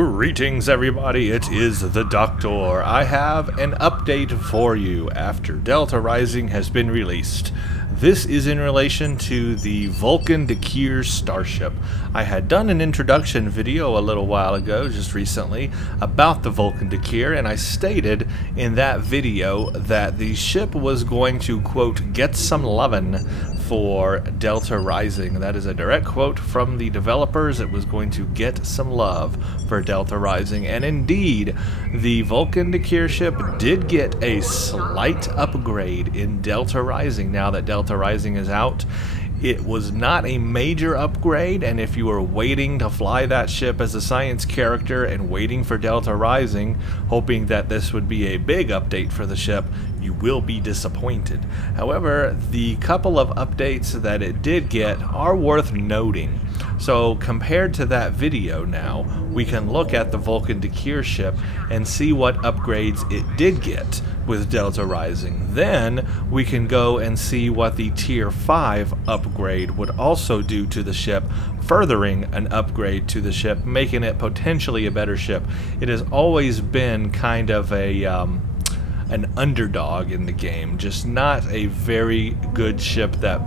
Greetings everybody, it is the Doctor. I have an update for you after Delta Rising has been released. This is in relation to the Vulcan starship. I had done an introduction video a little while ago, just recently, about the Vulcan, and I stated in that video that the ship was going to, quote, get some lovin' for Delta Rising. That is a direct quote from the developers. It was going to get some love for Delta Rising, and indeed, the Vulcan ship did get a slight upgrade in Delta Rising now that Delta Rising is out. It was not a major upgrade, and if you were waiting to fly that ship as a science character and waiting for Delta Rising, hoping that this would be a big update for the ship, you will be disappointed. However, the couple of updates that it did get are worth noting. So compared to that video now, we can look at the Vulcan ship and see what upgrades it did get with Delta Rising. Then we can go and see what the Tier 5 upgrade would also do to the ship, furthering an upgrade to the ship, making it potentially a better ship. It has always been kind of an underdog in the game, just not a very good ship that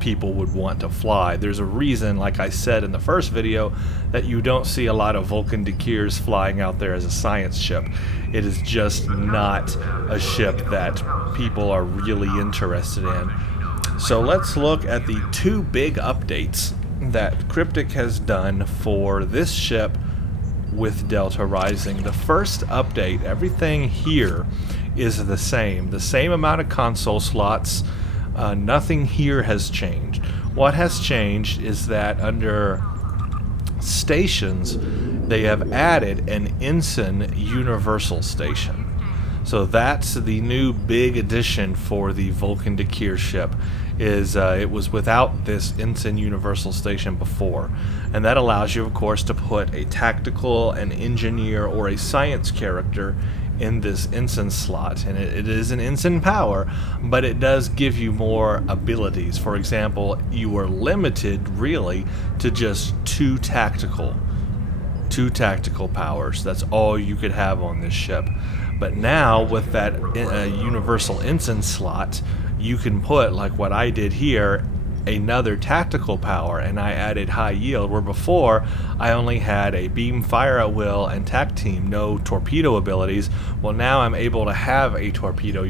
people would want to fly. There's a reason, like I said in the first video, that you don't see a lot of Vulcan flying out there as a science ship. It is just not a ship that people are really interested in. So let's look at the two big updates that Cryptic has done for this ship with Delta Rising. The first update, everything here is the same amount of console slots. Nothing here has changed. What has changed is that under stations they have added an Ensign universal station. So that's the new big addition for the Vulcan ship. It was without this Ensign universal station before, and that allows you, of course, to put a tactical, an engineer, or a science character in this Ensign slot. And it is an Ensign power, but it does give you more abilities. For example, you were limited really to just two tactical powers. That's all you could have on this ship. But now with that universal Ensign slot, you can put, like what I did here, another tactical power, and I added high yield, where before I only had a beam, fire at will, and tac team, no torpedo abilities. Well, now I'm able to have a torpedo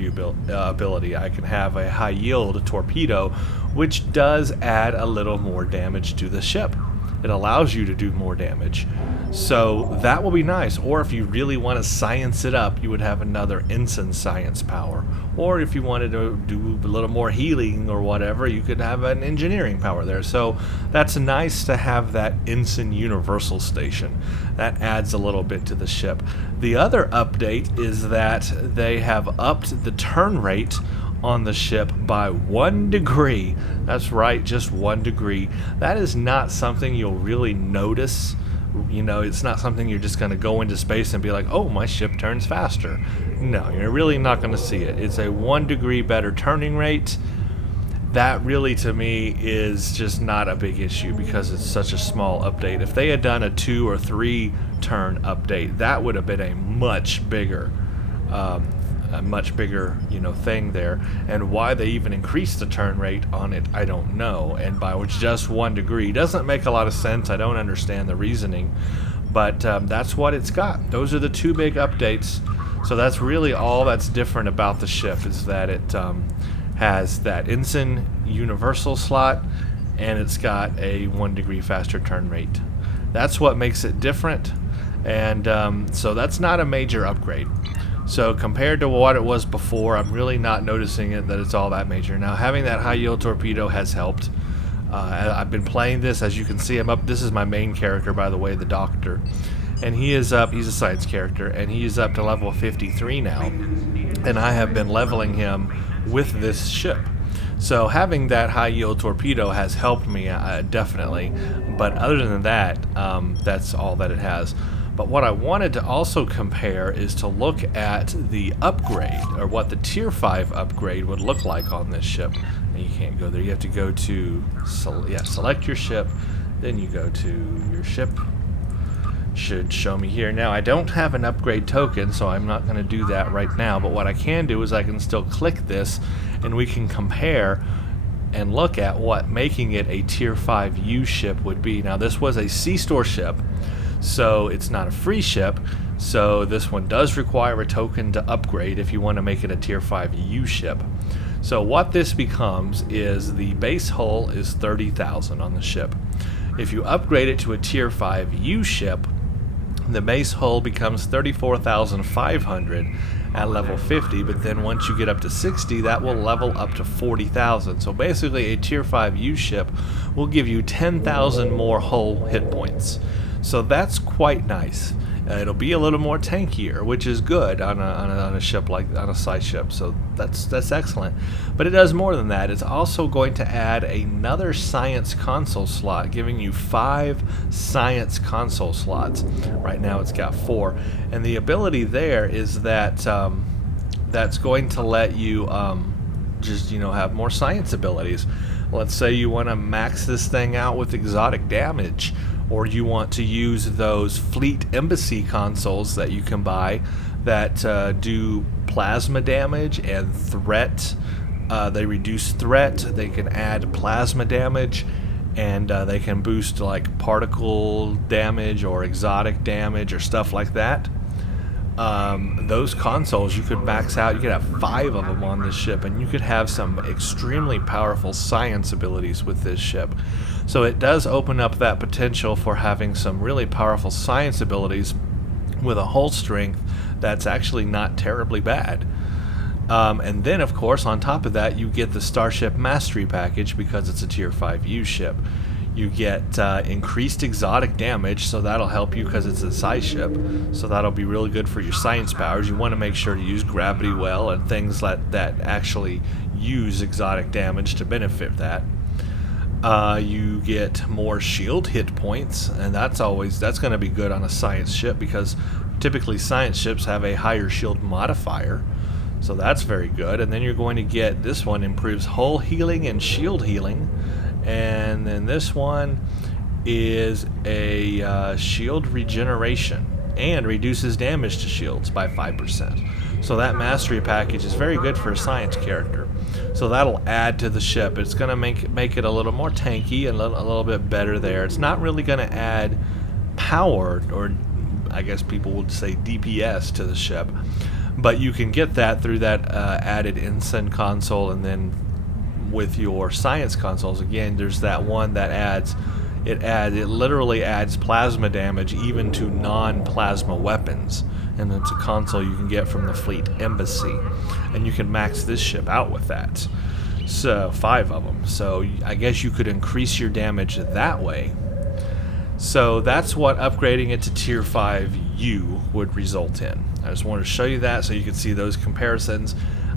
ability. I can have a high yield torpedo, which does add a little more damage to the ship. It allows you to do more damage. So that will be nice. Or if you really want to science it up, you would have another Ensign science power. Or if you wanted to do a little more healing or whatever, you could have an engineering power there. So that's nice to have that Ensign universal station. That adds a little bit to the ship. The other update is that they have upped the turn rate on the ship by 1 degree. That's right, just 1 degree. That is not something you'll really notice. You know, it's not something you're just going to go into space and be like, oh, my ship turns faster. No, you're really not going to see it. It's a 1 degree better turning rate. That really, to me, is just not a big issue because it's such a small update. If they had done a 2 or 3 turn update, that would have been a much bigger thing there. And why they even increased the turn rate on it, I don't know. And by just 1 degree doesn't make a lot of sense. I don't understand the reasoning, but that's what it's got. Those are the two big updates. So that's really all that's different about the ship, is that it has that Ensign universal slot, and it's got a 1 degree faster turn rate. That's what makes it different, and so that's not a major upgrade. So compared to what it was before, I'm really not noticing that it's all that major. Now, having that high yield torpedo has helped. I've been playing this, as you can see. I'm up. This is my main character, by the way, the Doctor, and he is up. He's a science character, and he is up to level 53 now. And I have been leveling him with this ship. So having that high yield torpedo has helped me definitely. But other than that, that's all that it has. But what I wanted to also compare is to look at the upgrade, or what the Tier 5 upgrade would look like on this ship. And you can't go there. You have to go to select your ship, then you go to your ship should show me here. Now, I don't have an upgrade token, so I'm not going to do that right now, but what I can do is I can still click this, and we can compare and look at what making it a Tier 5-U ship would be. Now, this was a C-Store ship, so it's not a free ship, so this one does require a token to upgrade if you want to make it a Tier 5-U ship. So what this becomes is the base hull is 30,000 on the ship. If you upgrade it to a Tier 5-U ship, the base hull becomes 34,500 at level 50, but then once you get up to 60, that will level up to 40,000. So basically a Tier 5-U ship will give you 10,000 more hull hit points. So that's quite nice. It'll be a little more tankier, which is good on a ship like on a size ship. So that's excellent. But it does more than that. It's also going to add another science console slot, giving you 5 science console slots. Right now it's got 4, and the ability there is that that's going to let you just have more science abilities. Let's say you want to max this thing out with exotic damage, or you want to use those fleet embassy consoles that you can buy that do plasma damage and threat. They reduce threat, they can add plasma damage, and they can boost like particle damage or exotic damage or stuff like that. Those consoles you could max out. You could have 5 of them on this ship, and you could have some extremely powerful science abilities with this ship. So it does open up that potential for having some really powerful science abilities with a hull strength that's actually not terribly bad. And then, of course, on top of that, you get the Starship Mastery package because it's a Tier 5-U ship. You get increased exotic damage, so that'll help you because it's a size ship. So that'll be really good for your science powers. You want to make sure to use gravity well and things that actually use exotic damage to benefit that. You get more shield hit points, and that's going to be good on a science ship because typically science ships have a higher shield modifier. So that's very good. And then you're going to get this one improves hull healing and shield healing. And then this one is a shield regeneration and reduces damage to shields by 5%. So that mastery package is very good for a science character. So that'll add to the ship. It's going to make it a little more tanky and a little bit better there. It's not really going to add power, or I guess people would say DPS, to the ship. But you can get that through that added Ensign console, and then with your science consoles, again, there's that one that it literally adds plasma damage even to non-plasma weapons, and it's a console you can get from the fleet embassy, and you can max this ship out with that. So 5 of them. So I guess you could increase your damage that way. So that's what upgrading it to Tier 5-U would result in. I just wanted to show you that so you can see those comparisons.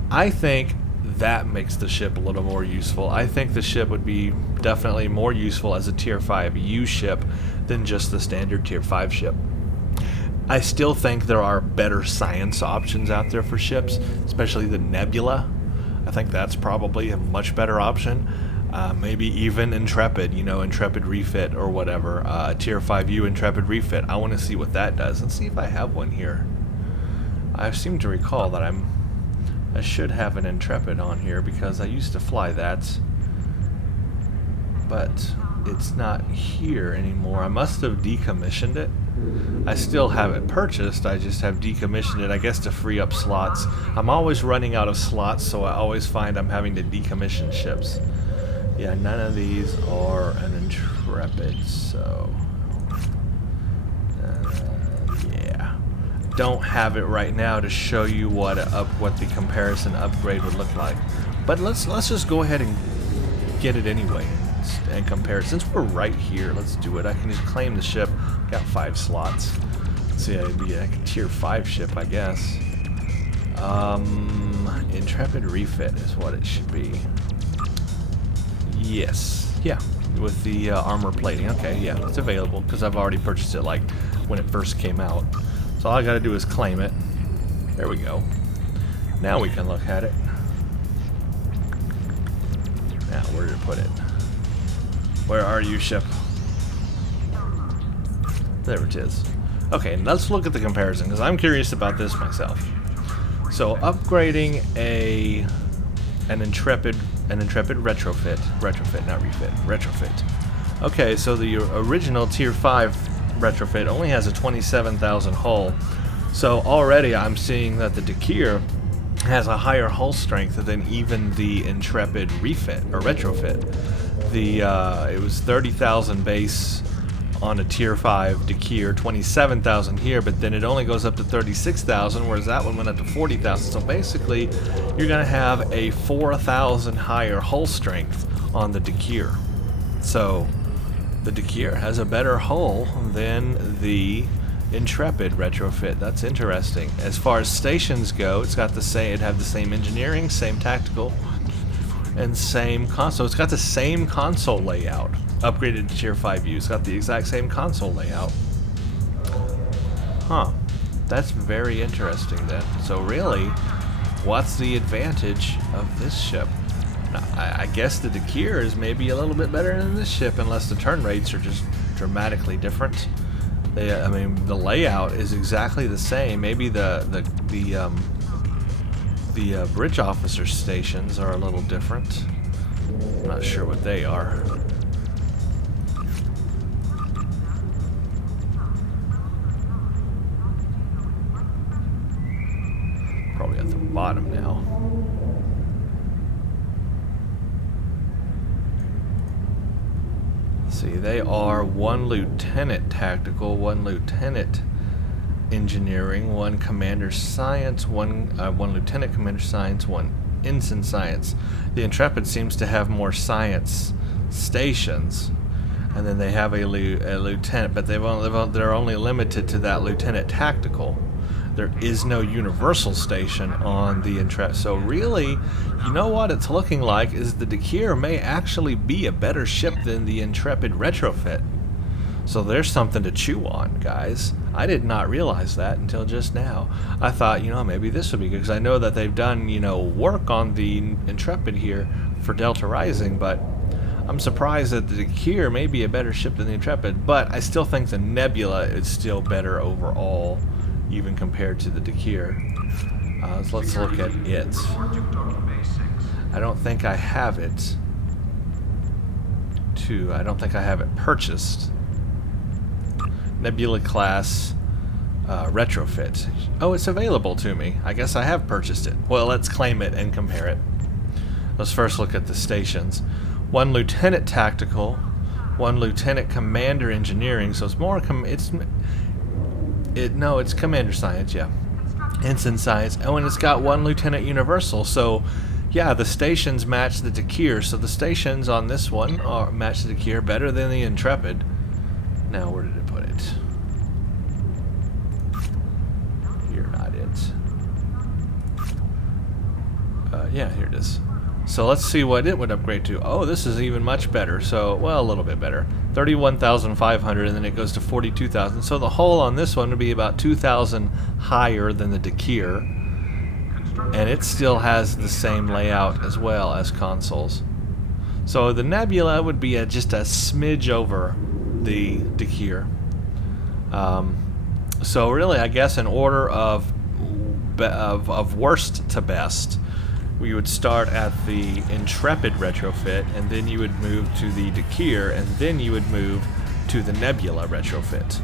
I think that makes the ship a little more useful. I think the ship would be definitely more useful as a Tier 5-U ship than just the standard Tier 5 ship. I still think there are better science options out there for ships, especially the Nebula. I think that's probably a much better option. Maybe even Intrepid, Intrepid refit or whatever. Tier 5-U Intrepid refit. I want to see what that does. Let's see if I have one here. I seem to recall that I should have an Intrepid on here because I used to fly that, but it's not here anymore. I must have decommissioned it. I still have it purchased, I just have decommissioned it, I guess, to free up slots. I'm always running out of slots, so I always find I'm having to decommission ships. Yeah, none of these are an Intrepid, so yeah. Don't have it right now to show you what the comparison upgrade would look like. But let's just go ahead and get it anyway and compare it. Since we're right here, let's do it. I can just claim the ship. Got 5 slots. Let's see, it'd be like a Tier 5 ship, I guess. Intrepid refit is what it should be. Yes. Yeah. With the armor plating. Okay, yeah, it's available because I've already purchased it like when it first came out. So all I gotta do is claim it. There we go. Now we can look at it. Now, where did it put it? Where are you, ship? There it is. Okay, let's look at the comparison, because I'm curious about this myself. So upgrading an Intrepid retrofit, not refit, retrofit. Okay, so the original Tier 5 retrofit only has a 27,000 hull. So already I'm seeing that the Dakir has a higher hull strength than even the Intrepid refit or retrofit. It was 30,000 base on a Tier 5 Dakir, 27,000 here, but then it only goes up to 36,000, whereas that one went up to 40,000. So basically, you're going to have a 4,000 higher hull strength on the Dakir. So the Dakir has a better hull than the Intrepid retrofit. That's interesting. As far as stations go, it'd have the same engineering, same tactical, and same console. It's got the same console layout. Upgraded to Tier 5-U. It's got the exact same console layout. Huh. That's very interesting then. So really, what's the advantage of this ship? Now, I guess the Dakir is maybe a little bit better than this ship, unless the turn rates are just dramatically different. I mean, the layout is exactly the same. Maybe the bridge officer stations are a little different. I'm not sure what they are. Probably at the bottom now. See, they are 1 lieutenant tactical, 1 lieutenant engineering, 1 commander science, 1 lieutenant commander science, 1 ensign science. The Intrepid seems to have more science stations, and then they have a lieutenant, but they're only limited to that lieutenant tactical. There is no universal station on the Intrepid. So really, you know what it's looking like is the Dakir may actually be a better ship than the Intrepid retrofit. So there's something to chew on, guys. I did not realize that until just now. I thought, maybe this would be good, because I know that they've done, work on the Intrepid here for Delta Rising, but I'm surprised that the Dakir may be a better ship than the Intrepid, but I still think the Nebula is still better overall, even compared to the Dakir. So let's look at it. I don't think I have it. I don't think I have it purchased. Nebula class retrofit. Oh, it's available to me. I guess I have purchased it. Well, let's claim it and compare it. Let's first look at the stations. 1 lieutenant tactical, 1 lieutenant commander engineering. So it's more it's commander science, yeah. Ensign science. Oh, and it's got 1 lieutenant universal. So, yeah, the stations match the Dakir. So the stations on this one match the Dakir better than the Intrepid. Now, where did it put it? Here, not it. Yeah, here it is. So let's see what it would upgrade to. Oh, this is even much better. So, well, a little bit better. 31,500, and then it goes to 42,000. So the hull on this one would be about 2,000 higher than the Dakir, and it still has the same layout as well as consoles. So the Nebula would be just a smidge over the Dakir. So really, I guess in order of worst to best, we would start at the Intrepid retrofit, and then you would move to the Dakir, and then you would move to the Nebula retrofit.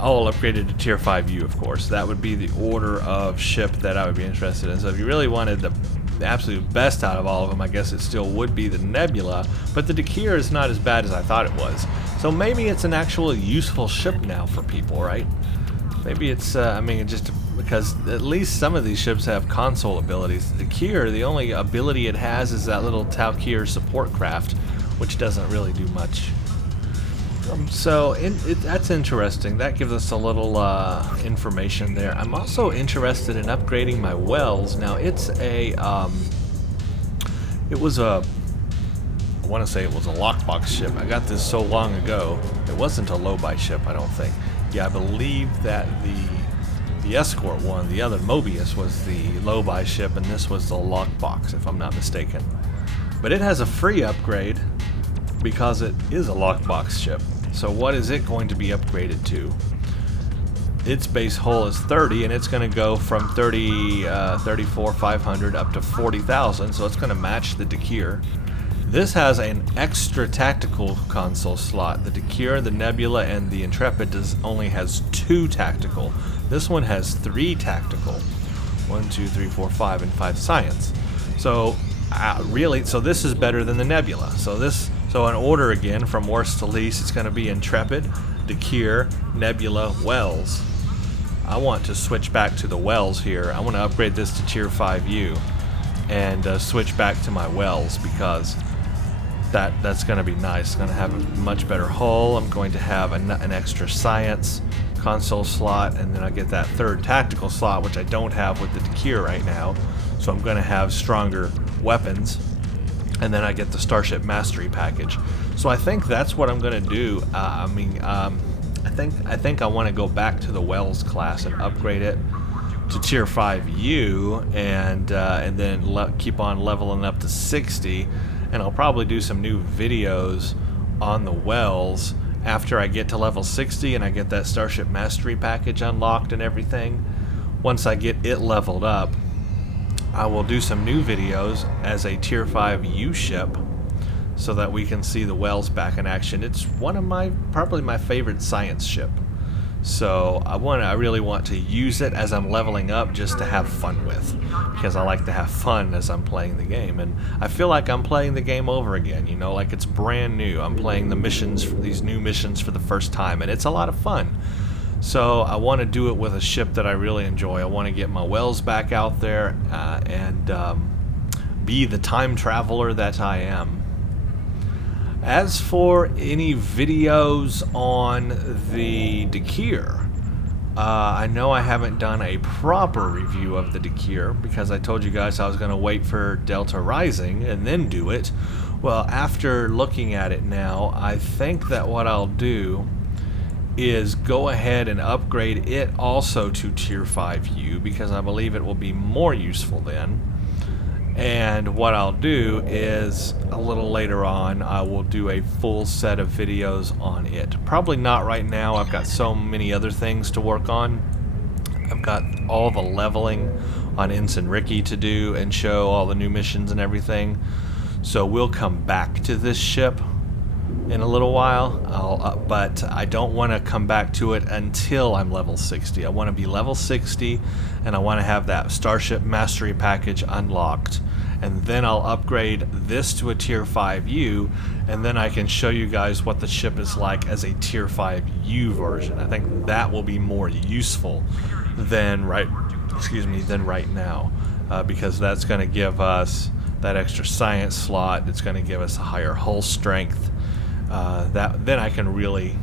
All upgraded to Tier 5-U, of course. That would be the order of ship that I would be interested in. So if you really wanted the absolute best out of all of them, I guess it still would be the Nebula, but the Dakir is not as bad as I thought it was. So maybe it's an actual useful ship now for people, right? Maybe it's, just because at least some of these ships have console abilities. The Dakir, the only ability it has is that little Talkir support craft, which doesn't really do much. That's interesting. That gives us a little information there. I'm also interested in upgrading my wells. Now, I want to say it was a lockbox ship. I got this so long ago. It wasn't a low-buy ship, I don't think. Yeah, I believe that the escort one, the other Mobius, was the low-buy ship, and this was the lockbox, if I'm not mistaken. But it has a free upgrade because it is a lockbox ship. So what is it going to be upgraded to? Its base hull is 30, and it's going to go from 34,500 up to 40,000, so it's going to match the Dakir. This has an extra tactical console slot. The Dakir, the Nebula, and the Intrepid only has 2 tactical. This one has 3 tactical. 1, 2, 3, 4, 5, and 5 science. So really, so this is better than the Nebula. So in order again, from worst to least, it's going to be Intrepid, Dakir, Nebula, Wells. I want to switch back to the Wells here. I want to upgrade this to Tier 5-U and switch back to my Wells, because that's going to be nice. It's going to have a much better hull. I'm going to have an extra science console slot, and then I get that 3rd tactical slot, which I don't have with the Dakir right now. So I'm going to have stronger weapons, and then I get the Starship Mastery package. So I think that's what I'm going to do. I think I want to go back to the Wells class and upgrade it to Tier 5-U, and then keep on leveling up to 60. And I'll probably do some new videos on the Wells after I get to level 60 and I get that Starship Mastery package unlocked and everything. Once I get it leveled up, I will do some new videos as a Tier 5-U ship, so that we can see the Wells back in action. It's one of probably my favorite science ship. So I really want to use it as I'm leveling up, just to have fun with, because I like to have fun as I'm playing the game, and I feel like I'm playing the game over again, you know, like it's brand new. I'm playing the missions, these new missions, for the first time, and it's a lot of fun. So I want to do it with a ship that I really enjoy. I want to get my Wells back out there and be the time traveler that I am. As for any videos on the Dakir, I know I haven't done a proper review of the Dakir, because I told you guys I was going to wait for Delta Rising and then do it. Well, after looking at it now, I think that what I'll do is go ahead and upgrade it also to Tier 5-U, because I believe it will be more useful then. And what I'll do is, a little later on, I will do a full set of videos on it. Probably not right now. I've got so many other things to work on. I've got all the leveling on Ensign Ricky to do and show all the new missions and everything. So we'll come back to this ship in a little while, but I don't want to come back to it until I'm level 60. I want to be level 60, and I want to have that Starship Mastery package unlocked, and then I'll upgrade this to a Tier 5-U, and then I can show you guys what the ship is like as a Tier 5-U version. I think that will be more useful than right now, because that's going to give us that extra science slot. It's going to give us a higher hull strength. Then I can really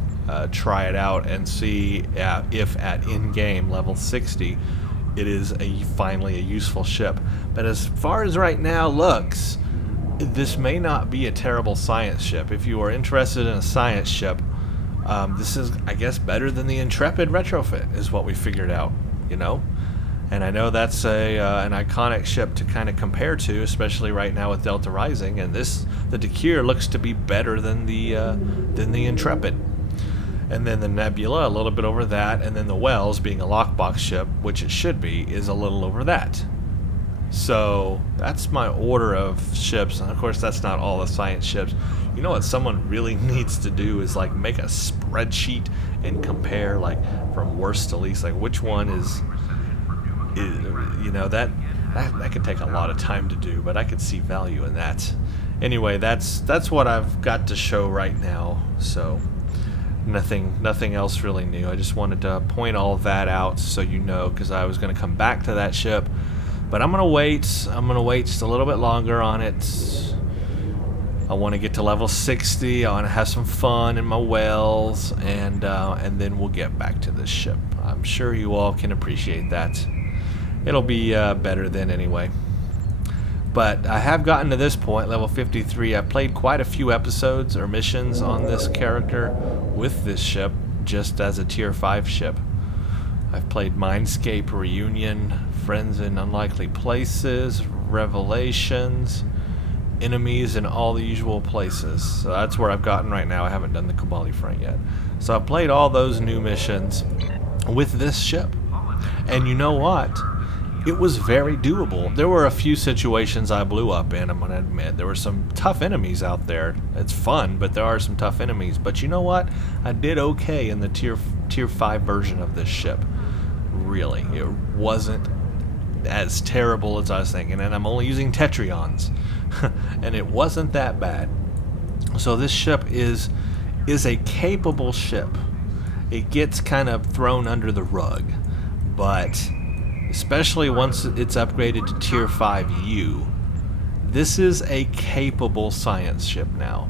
try it out and see if at in-game level 60 it is finally a useful ship. But as far as right now looks, this may not be a terrible science ship. If you are interested in a science ship, this is, I guess, better than the Intrepid retrofit, is what we figured out, you know? And I know that's an iconic ship to kind of compare to, especially right now with Delta Rising. And the Dakir looks to be better than the Intrepid. And then the Nebula, a little bit over that. And then the Wells, being a lockbox ship, which it should be, is a little over that. So that's my order of ships. And of course, that's not all the science ships. You know what someone really needs to do is like make a spreadsheet and compare like from worst to least, like which one is you know, that could take a lot of time to do, but I could see value in that. Anyway, that's what I've got to show right now. So nothing else really new. I just wanted to point all that out so you know, because I was going to come back to that ship, but I'm gonna wait just a little bit longer on it. I want to get to level 60. I want to have some fun in my Wells, and then we'll get back to this ship. I'm sure you all can appreciate that. It'll be better then anyway. But I have gotten to this point, level 53. I've played quite a few episodes or missions on this character with this ship, just as a Tier 5 ship. I've played Mindscape, Reunion, Friends in Unlikely Places, Revelations, enemies in all the usual places. So that's where I've gotten right now. I haven't done the Kobali front yet. So I've played all those new missions with this ship. And you know what? It was very doable. There were a few situations I blew up in, I'm going to admit. There were some tough enemies out there. It's fun, but there are some tough enemies. But you know what? I did okay in the tier 5 version of this ship. Really. It wasn't as terrible as I was thinking. And I'm only using Tetrions. And it wasn't that bad. So this ship is a capable ship. It gets kind of thrown under the rug. But especially once it's upgraded to Tier 5-U, this is a capable science ship now.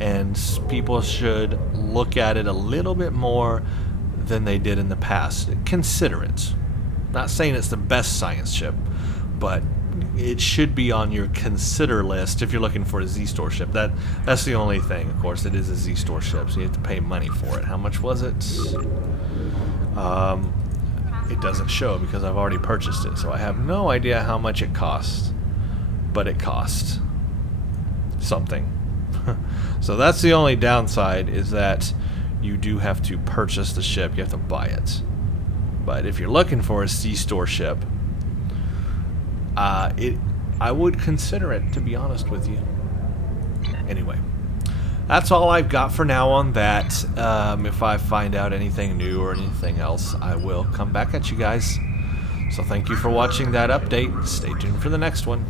And people should look at it a little bit more than they did in the past. Consider it. Not saying it's the best science ship, but it should be on your consider list if you're looking for a Z-Store ship. That's the only thing. Of course, it is a Z-Store ship, so you have to pay money for it. How much was it? It doesn't show because I've already purchased it, so I have no idea how much it costs. But it costs something. So that's the only downside, is that you do have to purchase the ship. You have to buy it. But if you're looking for a Z-Store ship, I would consider it, to be honest with you. Anyway, that's all I've got for now on that. If I find out anything new or anything else, I will come back at you guys. So thank you for watching that update. Stay tuned for the next one.